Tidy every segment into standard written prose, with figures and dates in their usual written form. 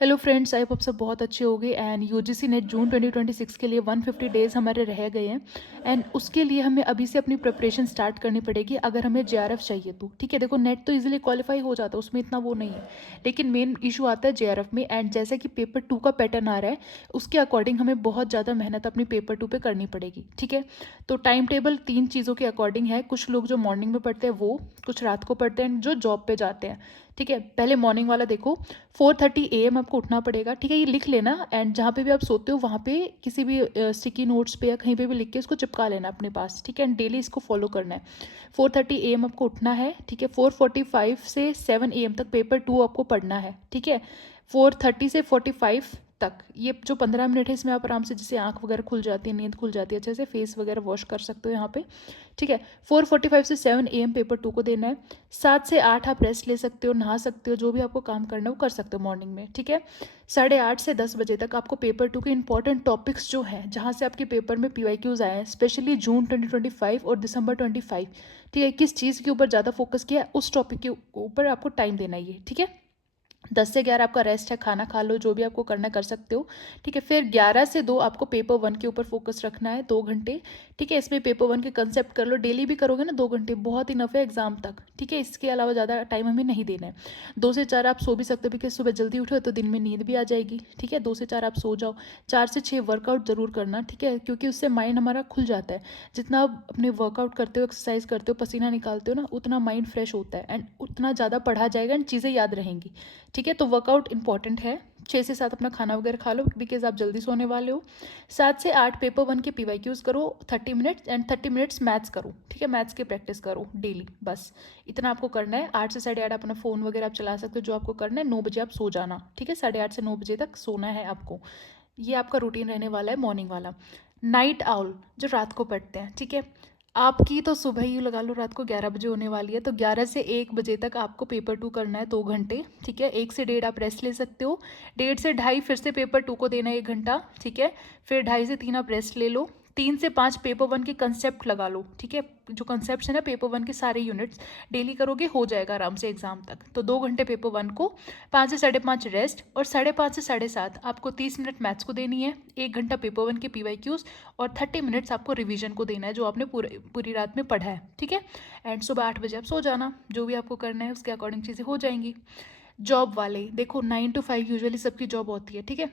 Hello friends, I hope सब बहुत अच्छे होंगे। एंड यूजीसी नेट जून 2026 के लिए 150 डेज़ हमारे रह गए हैं। एंड उसके लिए हमें अभी से अपनी प्रिपरेशन स्टार्ट करनी पड़ेगी अगर हमें जेआरएफ चाहिए तो। ठीक है, देखो नेट तो इजीली क्वालिफाई हो जाता है, उसमें इतना वो नहीं है, लेकिन मेन इशू आता है जेआरएफ में। एंड जैसा कि पेपर 2 का पैटर्न आ रहा है, उसके अकॉर्डिंग हमें बहुत ज़्यादा मेहनत अपनी पेपर 2 पे करनी पड़ेगी। ठीक है, तो टाइम टेबल 3 चीज़ों के अकॉर्डिंग है। कुछ लोग जो मॉर्निंग में पढ़ते हैं वो, कुछ रात को पढ़ते हैं जो जॉब पे जाते हैं। ठीक है, पहले मॉर्निंग वाला देखो, 4:30 AM आपको उठना पड़ेगा। ठीक है, ये लिख लेना। एंड जहाँ पे भी आप सोते हो वहाँ पे किसी भी स्टिकी नोट्स पे या कहीं पे भी लिख के इसको चिपका लेना अपने पास। ठीक है, एंड डेली इसको फॉलो करना है। 4:30 AM आपको उठना है। ठीक है, 4:45 से 7 AM तक पेपर 2 आपको पढ़ना है। ठीक है, 4:30 से 45 तक ये जो 15 मिनट है, इसमें आप आराम से जैसे आंख वगैरह खुल जाती है, नींद खुल जाती है, अच्छे से फेस वगैरह वॉश कर सकते हो यहाँ पे। ठीक है, 4:45 से 7 AM पेपर 2 को देना है। 7 से 8 आप रेस्ट ले सकते हो, नहा सकते हो, जो भी आपको काम करना है वो कर सकते हो मॉर्निंग में। ठीक है, 8:30 से 10 बजे तक आपको पेपर 2 के इंपॉर्टेंट टॉपिक्स जो हैं, जहाँ से आपके पेपर में PYQs आए हैं, स्पेशली जून 2025 और दिसंबर 25। ठीक है, किस चीज़ के ऊपर ज़्यादा फोकस किया है, उस टॉपिक के ऊपर आपको टाइम देना ही है। ठीक है, 10 से 11 आपका रेस्ट है, खाना खा लो, जो भी आपको करना कर सकते हो। ठीक है, फिर 11 से 2 आपको पेपर 1 के ऊपर फोकस रखना है, 2 घंटे। ठीक है, इसमें पेपर 1 के कंसेप्ट कर लो, डेली भी करोगे ना 2 घंटे, बहुत इनफ है एग्जाम तक। ठीक है, इसके अलावा ज़्यादा टाइम हमें नहीं देना है। 2 से 4 आप सो भी सकते हो, बिकॉज सुबह जल्दी उठो तो दिन में नींद भी आ जाएगी। ठीक है, 2 से 4 आप सो जाओ। 4 से 6 वर्कआउट जरूर करना। ठीक है, क्योंकि उससे माइंड हमारा खुल जाता है। जितना आप अपने वर्कआउट करते हो, एक्सरसाइज करते हो, पसीना निकालते हो ना, उतना माइंड फ्रेश होता है एंड उतना ज़्यादा पढ़ा जाएगा एंड चीज़ें याद रहेंगी। ठीक है, तो वर्कआउट इंपॉर्टेंट है। 6 से 7 अपना खाना वगैरह खा लो, बिकॉज आप जल्दी सोने वाले हो। 7 से 8 पेपर 1 के PYQs करो 30 मिनट्स, एंड 30 मिनट्स मैथ्स करो। ठीक है, मैथ्स की प्रैक्टिस करो डेली, बस इतना आपको करना है। 8 से 8:30 अपना फ़ोन वगैरह आप चला सकते हो, जो आपको करना है। 9 बजे आप सो जाना। ठीक है, 8:30 से 9 बजे तक सोना है आपको। ये आपका रूटीन रहने वाला है मॉर्निंग वाला। नाइट आउल जो रात को पढ़ते हैं, ठीक है, आपकी तो सुबह ही लगा लो, रात को 11 बजे होने वाली है, तो 11 से 1 बजे तक आपको पेपर 2 करना है, 2 घंटे। ठीक है, 1 से 1:30 आप रेस्ट ले सकते हो। 1:30 से 2:30 फिर से पेपर 2 को देना है 1 घंटा। ठीक है, फिर 2:30 से 3 आप रेस्ट ले लो। 3 से 5 पेपर 1 के कंसेप्ट लगा लो। ठीक है, जो कंसेप्ट है ना पेपर 1 के सारे यूनिट्स डेली करोगे, हो जाएगा आराम से एग्जाम तक। तो 2 घंटे पेपर 1 को, 5 से 5:30 रेस्ट, और 5:30 से 7:30 आपको 30 मिनट मैथ्स को देनी है, 1 घंटा पेपर 1 के PYQs, और 30 मिनट्स आपको रिवीजन को देना है, जो आपने पूरी रात में पढ़ा है। ठीक है, एंड सुबह 8 बजे आप सो जाना। जो भी आपको करना है उसके अकॉर्डिंग चीज़ें हो जाएंगी। जॉब वाले देखो, 9 to 5 यूजुअली सबकी जॉब होती है। ठीक है,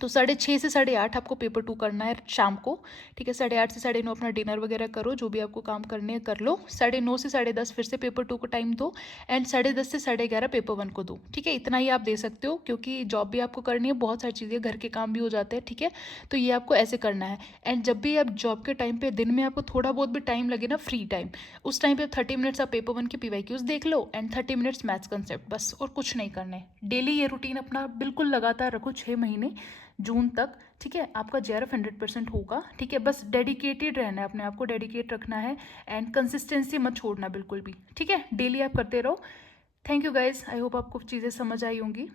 तो 6:30 से 8:30 आपको पेपर 2 करना है शाम को। ठीक है, 8:30 से 9:30 अपना डिनर वगैरह करो, जो भी आपको काम करने हैं कर लो। 9:30 से 10:30 फिर से पेपर 2 को टाइम दो, एंड 10:30 से 11:30 पेपर 1 को दो। ठीक है, इतना ही आप दे सकते हो, क्योंकि जॉब भी आपको करनी है, बहुत सारी चीज़ें, घर के काम भी हो जाते हैं। ठीक है, तो ये आपको ऐसे करना है। एंड जब भी आप जॉब के टाइम पे, दिन में आपको थोड़ा बहुत भी टाइम लगे ना, फ्री टाइम, उस टाइम पे 30 मिनट्स आप पेपर 1 के PYQs देख लो, एंड 30 मिनट्स मैथ्स कंसेप्ट, बस और कुछ नहीं करना है। डेली ये रूटीन अपना बिल्कुल लगातार रखो, 6 महीने, जून तक। ठीक है, आपका JRF 100% होगा। ठीक है, बस डेडिकेटेड रहना है, अपने आप को डेडिकेट रखना है, एंड कंसिस्टेंसी मत छोड़ना बिल्कुल भी। ठीक है, डेली आप करते रहो। Thank you guys, I hope आपको चीज़ें समझ आई होंगी।